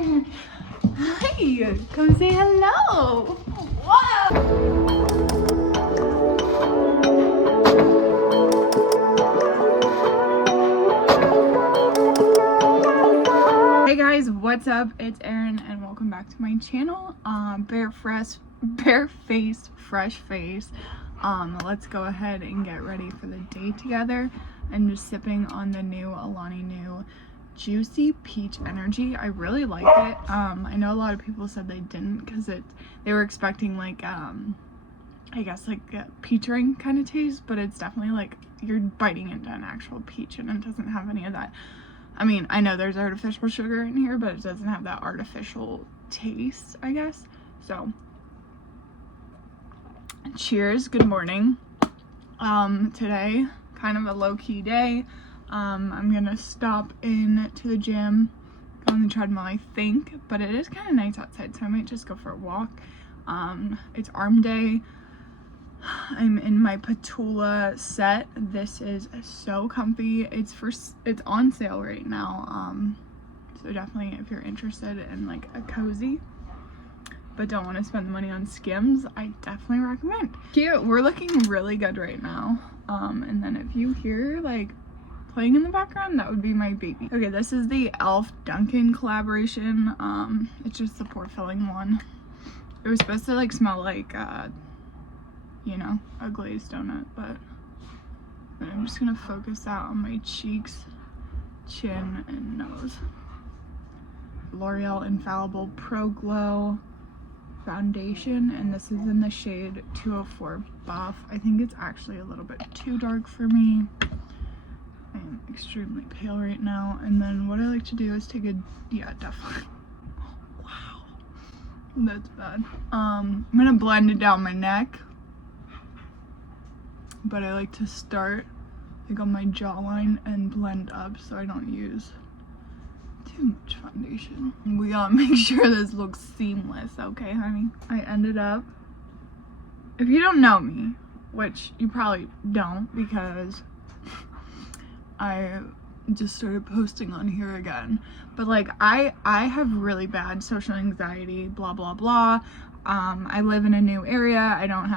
Hi, come say hello. Whoa. Hey guys, what's up? It's Erin and welcome back to my channel. Bare face, fresh face. Let's go ahead and get ready for the day together. I'm just sipping on the new Alani Nu Juicy Peach Energy. I really like it. I know a lot of people said they didn't because they were expecting like I guess like a peach ring kind of taste, but it's definitely like you're biting into an actual peach and it doesn't have any of that. I mean, I know there's artificial sugar in here, but it doesn't have that artificial taste, I guess. So cheers, good morning. Today kind of a low-key day. I'm gonna stop in to the gym, go on the treadmill, I think, but it is kind of nice outside, so I might just go for a walk. It's arm day. I'm in my Patula set. This is so comfy. It's on sale right now. So definitely if you're interested in like a cozy but don't want to spend the money on Skims, I definitely recommend. Cute. We're looking really good right now. And then if you hear like playing in the background, that would be my baby. Okay, this is the Elf Dunkin' collaboration. It's just the pore filling one. It was supposed to like smell like you know, a glazed donut, but I'm just gonna focus that on my cheeks, chin, and nose. L'Oreal Infallible Pro Glow foundation, and this is in the shade 204 Buff. I think it's actually a little bit too dark for me. I am extremely pale right now. And then what I like to do is take a, yeah, definitely. Wow, that's bad. I'm gonna blend it down my neck, but I like to start like on my jawline and blend up so I don't use too much foundation. We gotta make sure this looks seamless, okay, honey? I ended up, if you don't know me, which you probably don't because I just started posting on here again, but like I have really bad social anxiety, blah blah blah. I live in a new area. I don't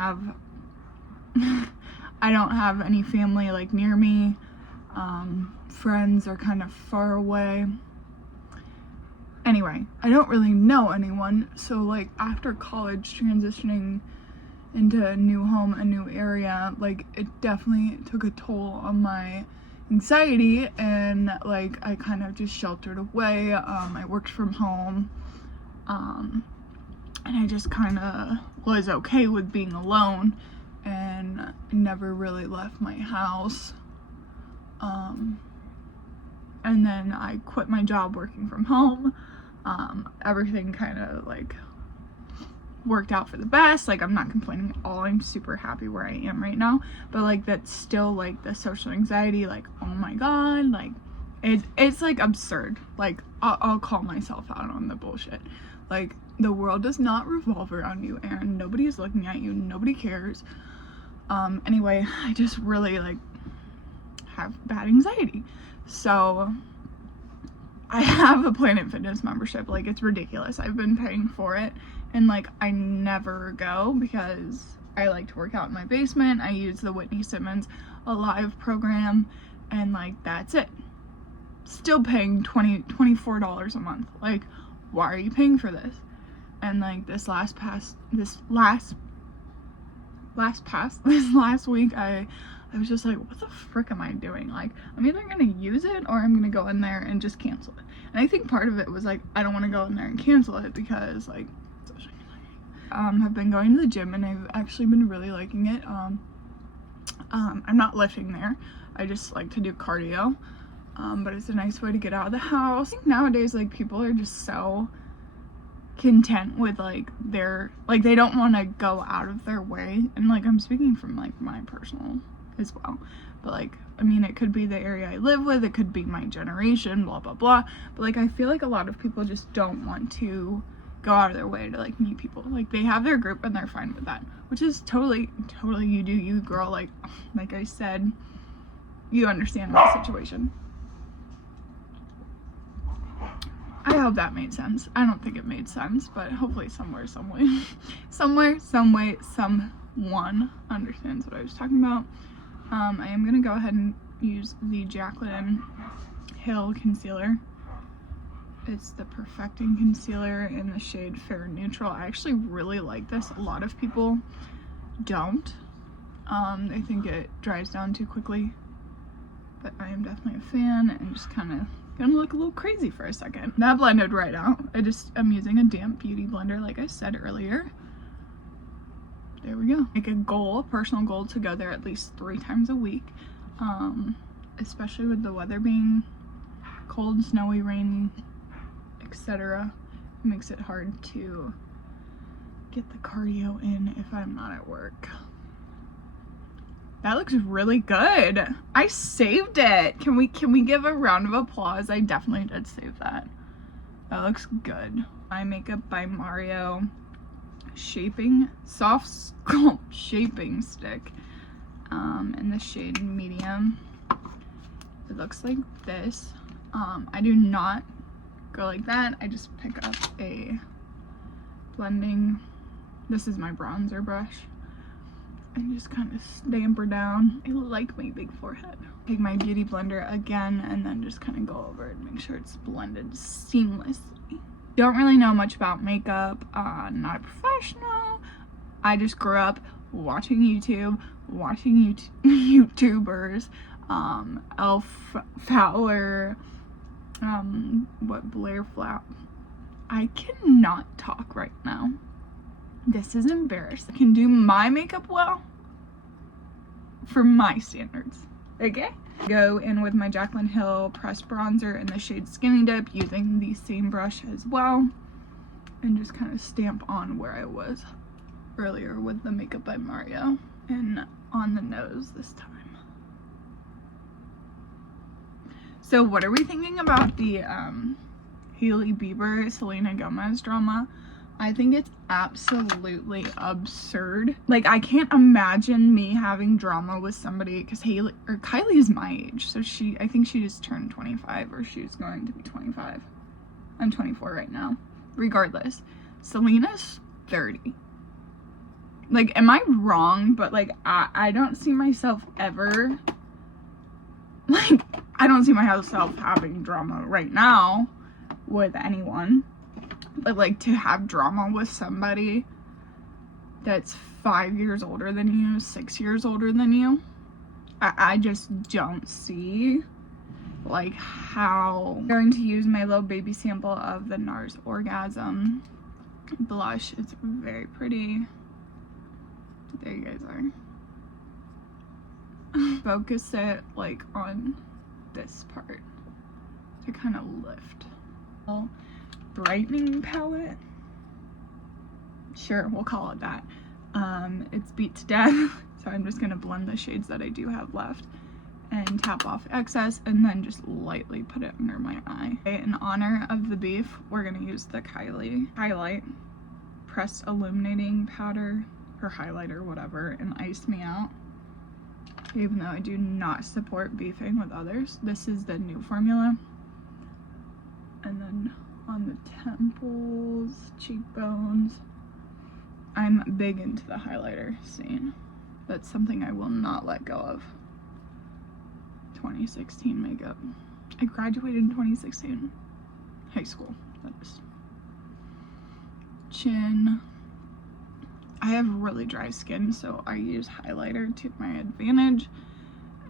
have any family like near me. Friends are kind of far away. Anyway, I don't really know anyone, so like after college, transitioning into a new home, a new area, like it definitely took a toll on my anxiety, and like I kind of just sheltered away. I worked from home, and I just kind of was okay with being alone and never really left my house. And then I quit my job working from home. Everything kind of like worked out for the best. Like I'm not complaining at all. I'm super happy where I am right now, but like that's still like the social anxiety, like oh my god, like it's like absurd. Like I'll call myself out on the bullshit. Like the world does not revolve around you, Erin. Nobody is looking at you, nobody cares. Anyway, I just really like have bad anxiety, so I have a Planet Fitness membership. Like it's ridiculous. I've been paying for it and like I never go because I like to work out in my basement. I use the Whitney Simmons Alive program and like that's it. Still paying $24 a month. Like why are you paying for this? And like this last week I was just like, what the frick am I doing? Like, I'm either gonna use it or I'm gonna go in there and just cancel it. And I think part of it was like, I don't want to go in there and cancel it because like, I've been going to the gym and I've actually been really liking it. I'm not lifting there. I just like to do cardio. But it's a nice way to get out of the house. I think nowadays, like, people are just so content with like they don't want to go out of their way, and like I'm speaking from like my personal as well, but like I mean it could be the area I live with, it could be my generation, blah blah blah, but like I feel like a lot of people just don't want to go out of their way to like meet people. Like they have their group and they're fine with that, which is totally you do you, girl. Like I said, you understand my situation. I hope that made sense. I don't think it made sense, but hopefully somewhere, some way, somewhere, some way, someone understands what I was talking about. I am gonna go ahead and use the Jaclyn Hill concealer. It's the Perfecting Concealer in the shade Fair Neutral. I actually really like this. A lot of people don't. They think it dries down too quickly, but I am definitely a fan, and just kind of gonna look a little crazy for a second. That blended right out. I'm using a damp beauty blender like I said earlier. There we go. Make a goal, a personal goal, to go there at least 3 times a week, especially with the weather being cold, snowy, rainy, etc. It makes it hard to get the cardio in if I'm not at work. That looks really good. I saved it. Can we give a round of applause? I definitely did save that. That looks good. Eye Makeup by Mario soft sculpt shaping stick in the shade medium. It looks like this. I do not go like that. I just pick up a blending, this is my bronzer brush, and just kind of stamp her down. I like my big forehead. Take my beauty blender again and then just kind of go over it and make sure it's blended seamlessly. Don't really know much about makeup, not a professional. I just grew up watching YouTube, watching YouTubers, Elf Fowler, Blair Flap. I cannot talk right now. This is embarrassing. I can do my makeup well for my standards, okay? Go in with my Jaclyn Hill pressed bronzer in the shade Skinny Dip, using the same brush as well, and just kind of stamp on where I was earlier with the Makeup by Mario, and on the nose this time. So what are we thinking about the Hailey Bieber Selena Gomez drama? I think it's absolutely absurd. Like, I can't imagine me having drama with somebody, because Kylie is my age, so I think she just turned 25, or she's going to be 25. I'm 24 right now. Regardless, Selena's 30. Like, am I wrong? But like, I don't see myself ever, like, I don't see myself having drama right now with anyone. But like, to have drama with somebody that's 5 years older than you, 6 years older than you, I just don't see like how. I'm going to use my little baby sample of the NARS Orgasm blush. It's very pretty. There you guys are. Focus it like on this part to kind of lift. Brightening palette, sure, we'll call it that. It's beat to death, so I'm just gonna blend the shades that I do have left and tap off excess, and then just lightly put it under my eye. Okay, in honor of the beef, we're gonna use the Kylie Highlight Pressed Illuminating Powder, or highlighter, whatever, and Ice Me Out. Even though I do not support beefing with others, this is the new formula. And then on the temples, cheekbones. I'm big into the highlighter scene. That's something I will not let go of. 2016 makeup. I graduated in 2016. High school, that is. Chin. I have really dry skin, so I use highlighter to my advantage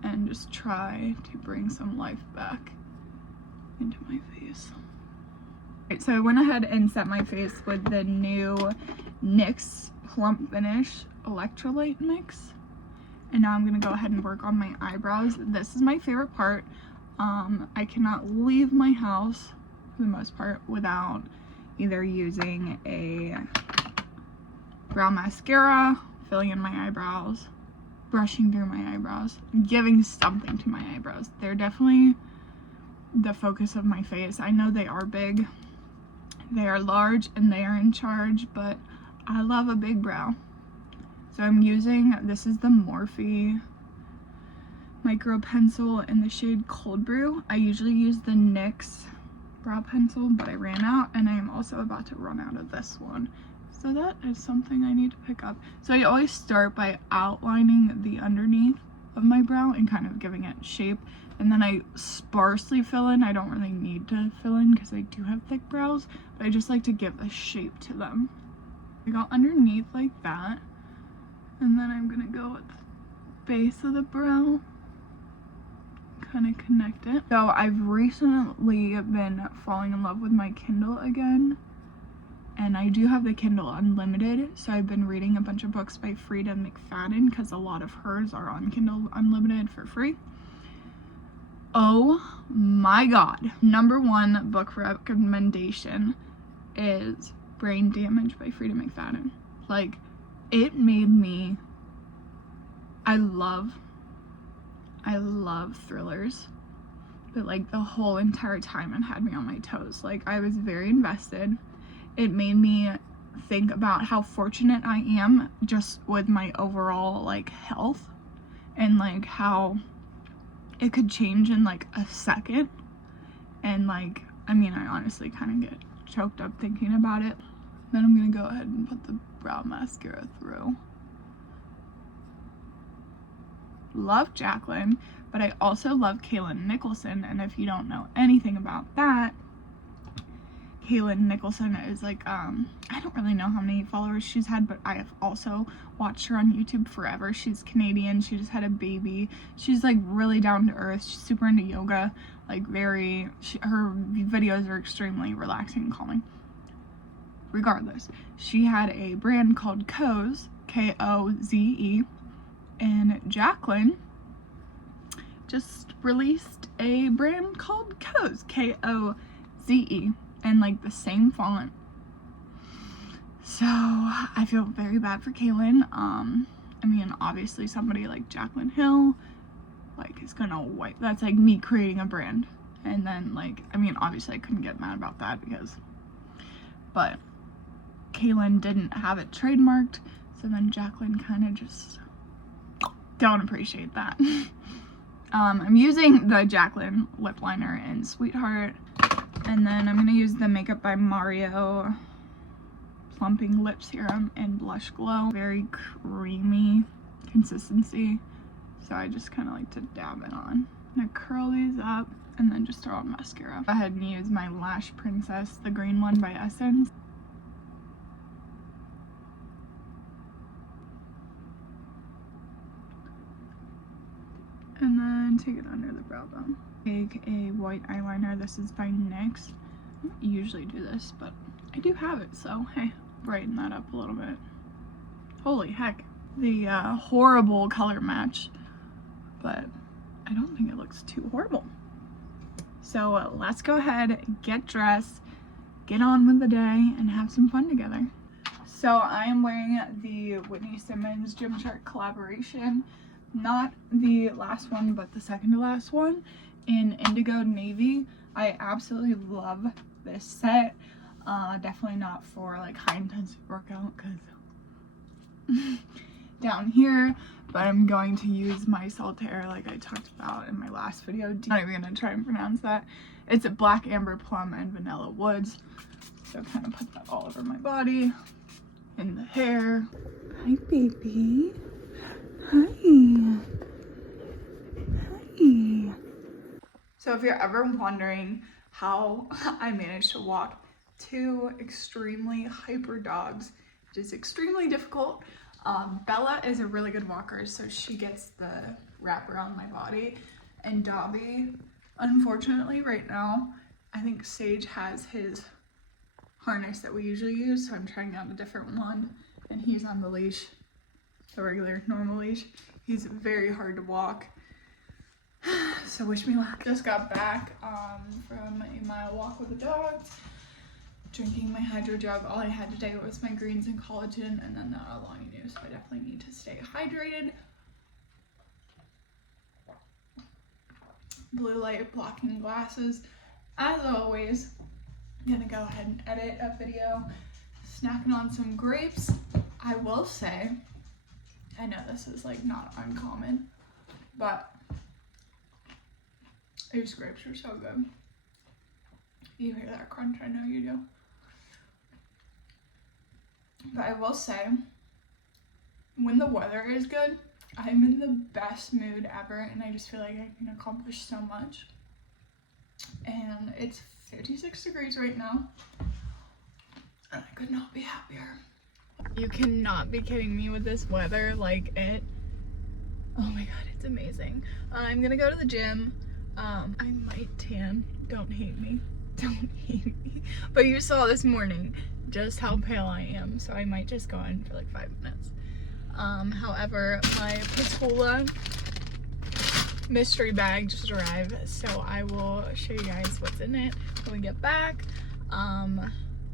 and just try to bring some life back into my face. So I went ahead and set my face with the new NYX Plump Finish Electrolyte Mix. And now I'm going to go ahead and work on my eyebrows. This is my favorite part. I cannot leave my house, for the most part, without either using a brown mascara, filling in my eyebrows, brushing through my eyebrows, giving something to my eyebrows. They're definitely the focus of my face. I know they are big. They are large and they are in charge, but I love a big brow. So I'm using, this is the Morphe micro pencil in the shade Cold Brew. I usually use the NYX brow pencil, but I ran out, and I am also about to run out of this one. So that is something I need to pick up. So I always start by outlining the underneath of my brow and kind of giving it shape, and then I sparsely fill in. I don't really need to fill in because I do have thick brows, but I just like to give a shape to them. I go underneath like that, and then I'm gonna go with the base of the brow, kind of connect it. So I've recently been falling in love with my Kindle again, and I do have the Kindle Unlimited, so I've been reading a bunch of books by Frida McFadden because a lot of hers are on Kindle Unlimited for free. Oh my god. Number one book recommendation is Brain Damage by Frida McFadden. Like, it made me, I love thrillers, but like the whole entire time it had me on my toes. Like, I was very invested. It made me think about how fortunate I am just with my overall like health, and like how it could change in like a second. And like, I mean, I honestly kind of get choked up thinking about it. Then I'm gonna go ahead and put the brow mascara through. Love Jacqueline, but I also love Kaylin Nicholson, and if you don't know anything about that, Kaylin Nicholson is like, I don't really know how many followers she's had, but I have also watched her on YouTube forever. She's Canadian, she just had a baby. She's like really down to earth, she's super into yoga, like her videos are extremely relaxing and calming. Regardless, she had a brand called Koze, K-O-Z-E, and Jacqueline just released a brand called Koze, K-O-Z-E, and like the same font. So I feel very bad for Kaylin. I mean, obviously somebody like Jacqueline Hill like is gonna wipe, that's like me creating a brand, and then like, I mean, obviously I couldn't get mad about that but Kaylin didn't have it trademarked, so then Jacqueline kind of just don't appreciate that. I'm using the Jacqueline lip liner in Sweetheart, and then I'm gonna use the Makeup by Mario Plumping Lip Serum in Blush Glow. Very creamy consistency, so I just kind of like to dab it on. I'm gonna curl these up and then just throw on mascara. Go ahead and use my Lash Princess, the green one by Essence. And then take it under the brow bone. Take a white eyeliner. This is by NYX. I don't usually do this, but I do have it, so hey, brighten that up a little bit. Holy heck. The horrible color match, but I don't think it looks too horrible. So let's go ahead, get dressed, get on with the day, and have some fun together. So I am wearing the Whitney Simmons Gymshark collaboration. Not the last one, but the second to last one in indigo navy. I absolutely love this set. Definitely not for like high intensity workout because down here, but I'm going to use my Saltaire like I talked about in my last video. I'm not even gonna try and pronounce that. It's a black amber plum and vanilla woods. So kind of put that all over my body, in the hair. Hi baby. Hi. Hi. So if you're ever wondering how I managed to walk two extremely hyper dogs, it is extremely difficult. Bella is a really good walker, so she gets the wrap around my body. And Dobby, unfortunately right now, I think Sage has his harness that we usually use, so I'm trying out a different one, and he's on the leash. The regular normal leash. He's very hard to walk, so wish me luck. Just got back from a mile walk with the dogs, drinking my hydro jug. All I had today was my greens and collagen, and then the Alani Nu, so I definitely need to stay hydrated. Blue light blocking glasses. As always, I'm gonna go ahead and edit a video snacking on some grapes. I will say, I know this is like not uncommon, but these grapes are so good. You hear that crunch? I know you do. But I will say, when the weather is good, I'm in the best mood ever, and I just feel like I can accomplish so much. And it's 56 degrees right now, and I could not be happier. You cannot be kidding me with this weather. Like, oh my god, it's amazing. I'm gonna go to the gym. I might tan. Don't hate me. Don't hate me. But you saw this morning just how pale I am, so I might just go in for like 5 minutes. However, my Patoola mystery bag just arrived, so I will show you guys what's in it when we get back.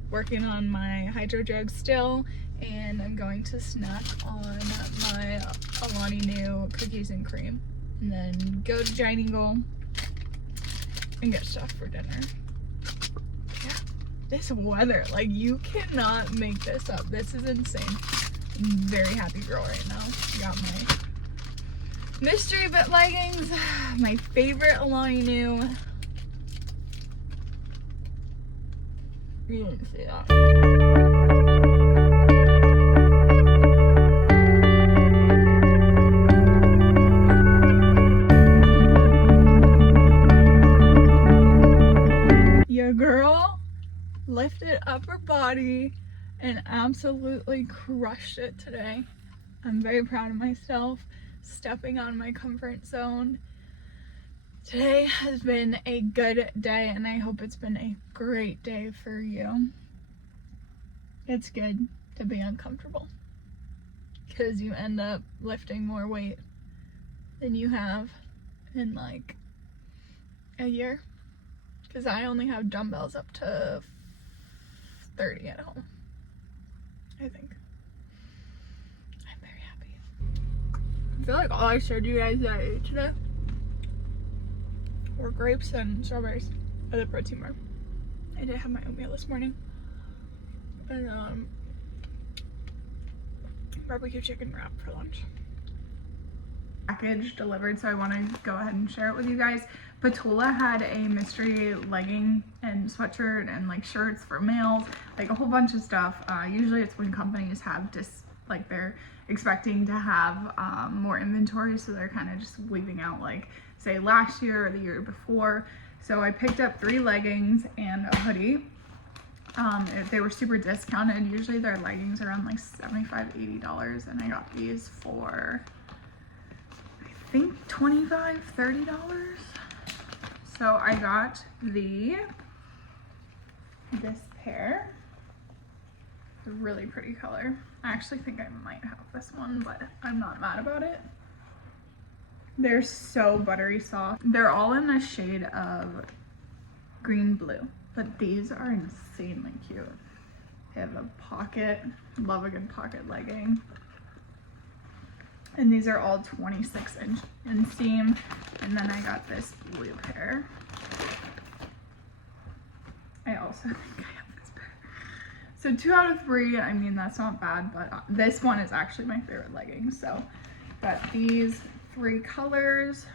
Working on my hydro jug still, and I'm going to snack on my Alani Nu cookies and cream, and then go to Giant Eagle and get stuff for dinner. Yeah, this weather, like, you cannot make this up. This is insane. I'm very happy girl right now. Got my mystery bit leggings, my favorite Alani Nu. You didn't see that. Your girl lifted up her body and absolutely crushed it today. I'm very proud of myself, stepping out of my comfort zone. Today has been a good day, and I hope it's been a great day for you. It's good to be uncomfortable, because you end up lifting more weight than you have in like a year. Because I only have dumbbells up to 30 at home, I think. I'm very happy. I feel like all I showed you guys that I ate today were grapes and strawberries at the protein bar. I did have my oatmeal this morning. And barbecue chicken wrap for lunch. Package delivered, so I want to go ahead and share it with you guys. Patoola had a mystery legging and sweatshirt and like shirts for males, like a whole bunch of stuff. Usually it's when companies have like they're expecting to have more inventory, so they're kind of just leaving out like say last year or the year before. So I picked up 3 leggings and a hoodie. They were super discounted. Usually their leggings are around like $75–$80, and I got these for I think $25–$30. So I got this pair. It's a really pretty color. I actually think I might have this one, but I'm not mad about it. They're so buttery soft. They're all in a shade of green blue, but these are insanely cute. They have a pocket. Love a good pocket legging. And these are all 26" inseam. And then I got this blue pair. I also think I have this pair. So 2 out of 3, I mean, that's not bad, but this one is actually my favorite legging. So got these 3 colors.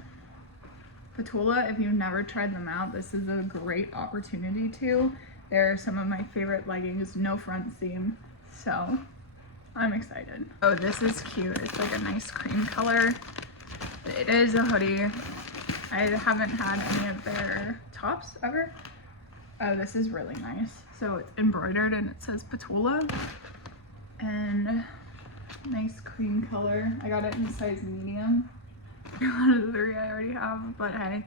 Patoola, if you've never tried them out, this is a great opportunity to. They're some of my favorite leggings, no front seam. So I'm excited. Oh, this is cute. It's like a nice cream color. It is a hoodie. I haven't had any of their tops ever. Oh, this is really nice. So it's embroidered and it says Patoola. And nice cream color. I got it in size medium. One of the 3 I already have, but hey,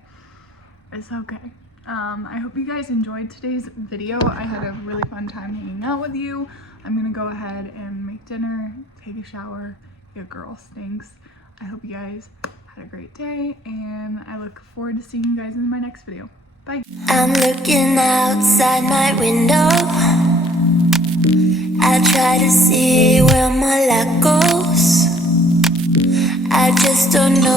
it's okay. I hope you guys enjoyed today's video. I had a really fun time hanging out with you. I'm gonna go ahead and make dinner, take a shower. Your girl stinks. I hope you guys had a great day, and I look forward to seeing you guys in my next video. Bye. I'm looking outside my window. I try to see where my light goes. I just don't know.